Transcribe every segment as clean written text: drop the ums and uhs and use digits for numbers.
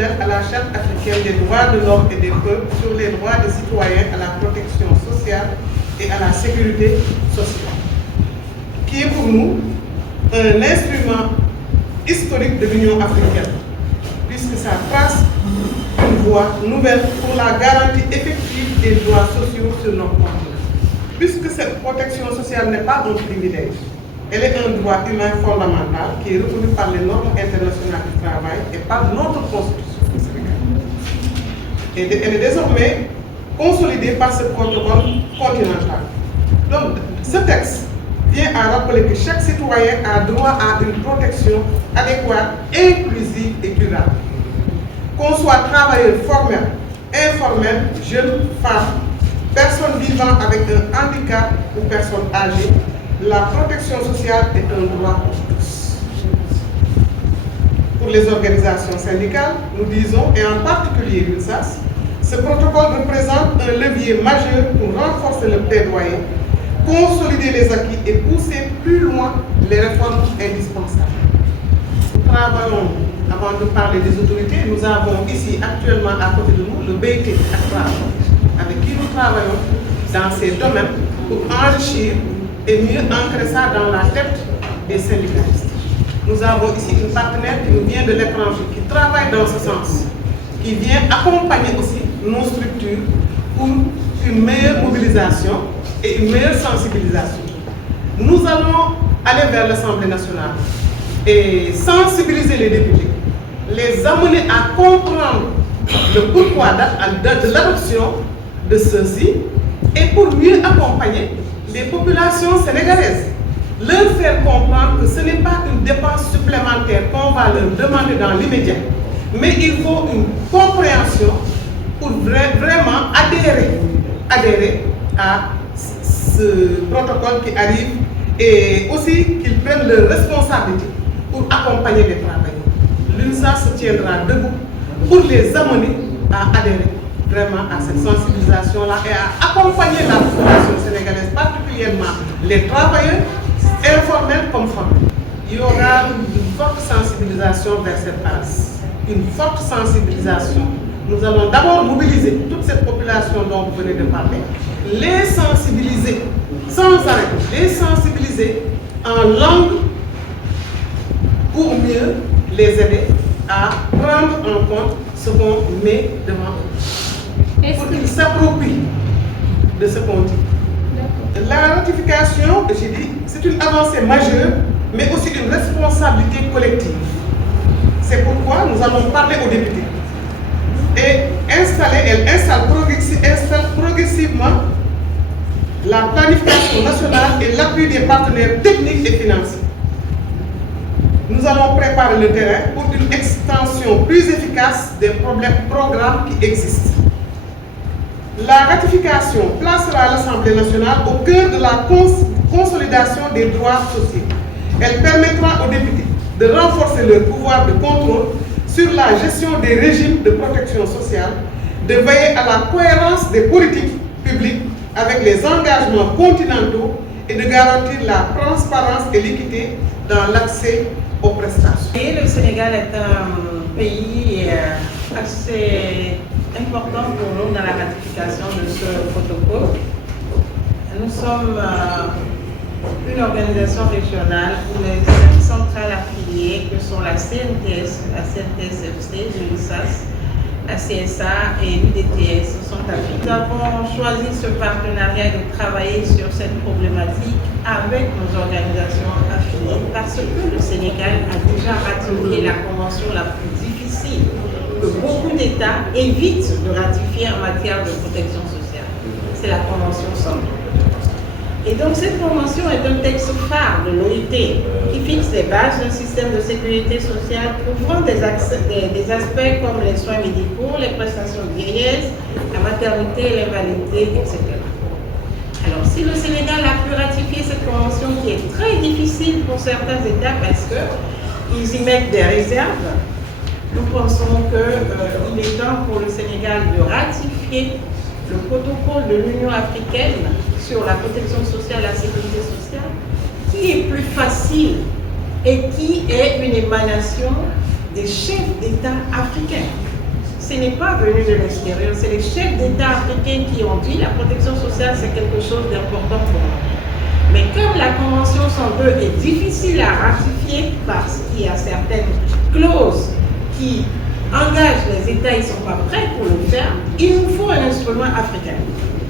additionnel à la Charte africaine des droits de l'homme et des peuples sur les droits des citoyens à la protection sociale et à la sécurité sociale, qui est pour nous un instrument historique de l'Union africaine, puisque ça trace une voie nouvelle pour la garantie effective des droits sociaux sur notre continent. Puisque cette protection sociale n'est pas un privilège, elle est un droit humain fondamental qui est reconnu par les normes internationales du travail et par notre constitution du Sénégal. Et elle est désormais consolidée par ce protocole continental. Donc, ce texte vient à rappeler que chaque citoyen a droit à une protection adéquate, inclusive et durable. Qu'on soit travailleur formel, informel, jeune, femme, personne vivant avec un handicap ou personne âgée, la protection sociale est un droit pour tous. Pour les organisations syndicales, nous disons, et en particulier l'UNSAS, ce protocole représente un levier majeur pour renforcer le plaidoyer, consolider les acquis et pousser plus loin les réformes indispensables. Nous travaillons, avant de parler des autorités, nous avons ici actuellement à côté de nous le BIT avec qui nous travaillons dans ces domaines pour enrichir et mieux ancrer ça dans la tête des syndicalistes. Nous avons ici une partenaire qui nous vient de l'étranger, qui travaille dans ce sens, qui vient accompagner aussi nos structures pour une meilleure mobilisation et une meilleure sensibilisation. Nous allons aller vers l'Assemblée nationale et sensibiliser les députés, les amener à comprendre le pourquoi de l'adoption de ceux-ci et pour mieux accompagner les populations sénégalaises. Leur faire comprendre que ce n'est pas une dépense supplémentaire qu'on va leur demander dans l'immédiat, mais il faut une compréhension pour vraiment adhérer à ce protocole qui arrive et aussi qu'ils prennent leurs responsabilités pour accompagner les travailleurs. L'UNSA se tiendra debout pour les amener à adhérer vraiment à cette sensibilisation-là et à accompagner la population sénégalaise, particulièrement les travailleurs, informels comme formels. Il y aura une forte sensibilisation vers cette base, une forte sensibilisation. Nous allons d'abord mobiliser toute cette population dont vous venez de parler, les sensibiliser sans arrêt, les sensibiliser en langue pour mieux les aider à prendre en compte ce qu'on met devant eux, pour qu'ils s'approprient de ce qu'on dit. La ratification, j'ai dit, c'est une avancée majeure, mais aussi une responsabilité collective. C'est pourquoi nous allons parler aux députés et elle installe progressivement la planification nationale et l'appui des partenaires techniques et financiers. Nous allons préparer le terrain pour une extension plus efficace des programmes qui existent. La ratification placera l'Assemblée nationale au cœur de la consolidation des droits sociaux. Elle permettra aux députés de renforcer leur pouvoir de contrôle sur la gestion des régimes de protection sociale, de veiller à la cohérence des politiques publiques avec les engagements continentaux et de garantir la transparence et l'équité dans l'accès aux prestations. Et le Sénégal est un pays assez important pour nous dans la ratification de ce protocole. Nous sommes une organisation régionale où les 5 centrales affiliées que sont la CNTS, la CNTS-FC, l'UNSAS, la CSA et l'UDTS sont affiliées. Nous avons choisi ce partenariat et de travailler sur cette problématique avec nos organisations affiliées parce que le Sénégal a déjà ratifié la convention la plus difficile que beaucoup d'États évitent de ratifier en matière de protection sociale. C'est la Convention 102. Et donc cette convention est un texte phare de l'OIT qui fixe les bases d'un système de sécurité sociale couvrant des aspects comme les soins médicaux, les prestations de vieillesse, la maternité, l'invalidité, etc. Alors si le Sénégal a pu ratifier cette convention qui est très difficile pour certains États parce qu'ils y mettent des réserves, nous pensons qu'il est temps pour le Sénégal de ratifier le protocole de l'Union africaine sur la protection sociale et la sécurité sociale, qui est plus facile et qui est une émanation des chefs d'État africains. ce n'est pas venu de l'extérieur, c'est les chefs d'État africains qui ont dit la protection sociale c'est quelque chose d'important pour nous. Mais comme la Convention 102 est difficile à ratifier parce qu'il y a certaines clauses qui engagent les États, ils ne sont pas prêts pour le faire, il nous faut un instrument africain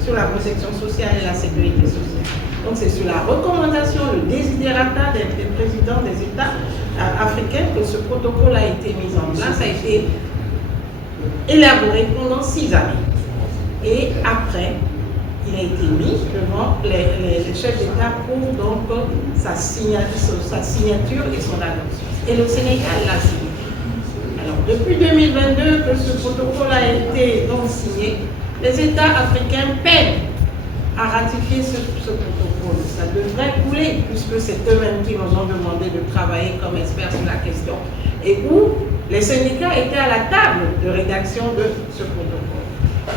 sur la protection sociale et la sécurité sociale. Donc c'est sur la recommandation, le desiderata des présidents des États africains que ce protocole a été mis en place, a été élaboré pendant 6 années. Et après, il a été mis devant les chefs d'État pour donc sa signature et son adoption. Et le Sénégal l'a signé. Alors depuis 2022 que ce protocole a été donc signé, les États africains peinent à ratifier ce protocole. Ça devrait couler puisque c'est eux-mêmes qui nous ont demandé de travailler comme experts sur la question et où les syndicats étaient à la table de rédaction de ce protocole.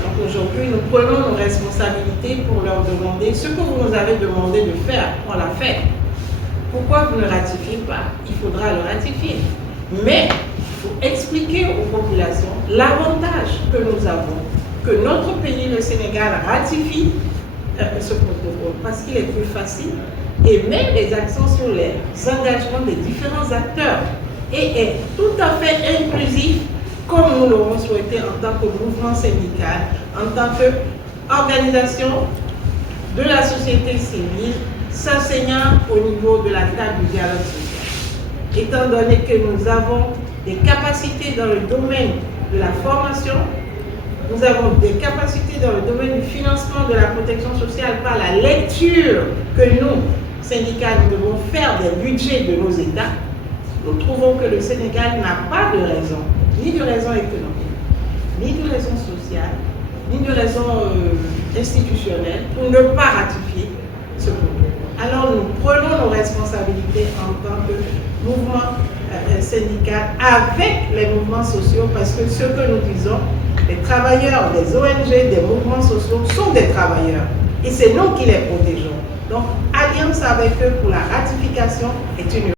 Donc aujourd'hui, nous prenons nos responsabilités pour leur demander ce que vous nous avez demandé de faire, on l'a fait. Pourquoi vous ne ratifiez pas? Il faudra le ratifier. Mais il faut expliquer aux populations l'avantage que nous avons, que notre pays, le Sénégal, ratifie ce protocole parce qu'il est plus facile et met les accents sur les engagements des différents acteurs et est tout à fait inclusif comme nous l'aurons souhaité en tant que mouvement syndical, en tant qu'organisation de la société civile, s'enseignant au niveau de la table du dialogue social. Étant donné que nous avons des capacités dans le domaine de la formation, nous avons des capacités dans le domaine du financement de la protection sociale par la lecture que nous, syndicats, nous devons faire des budgets de nos États. Nous trouvons que le Sénégal n'a pas de raison, ni de raison économique, ni de raison sociale, ni de raison institutionnelle pour ne pas ratifier ce protocole. Alors nous prenons nos responsabilités en tant que mouvement syndical avec les mouvements sociaux parce que ce que nous disons, les travailleurs, les ONG, des mouvements sociaux sont des travailleurs et c'est nous qui les protégeons. Donc, alliance avec eux pour la ratification est une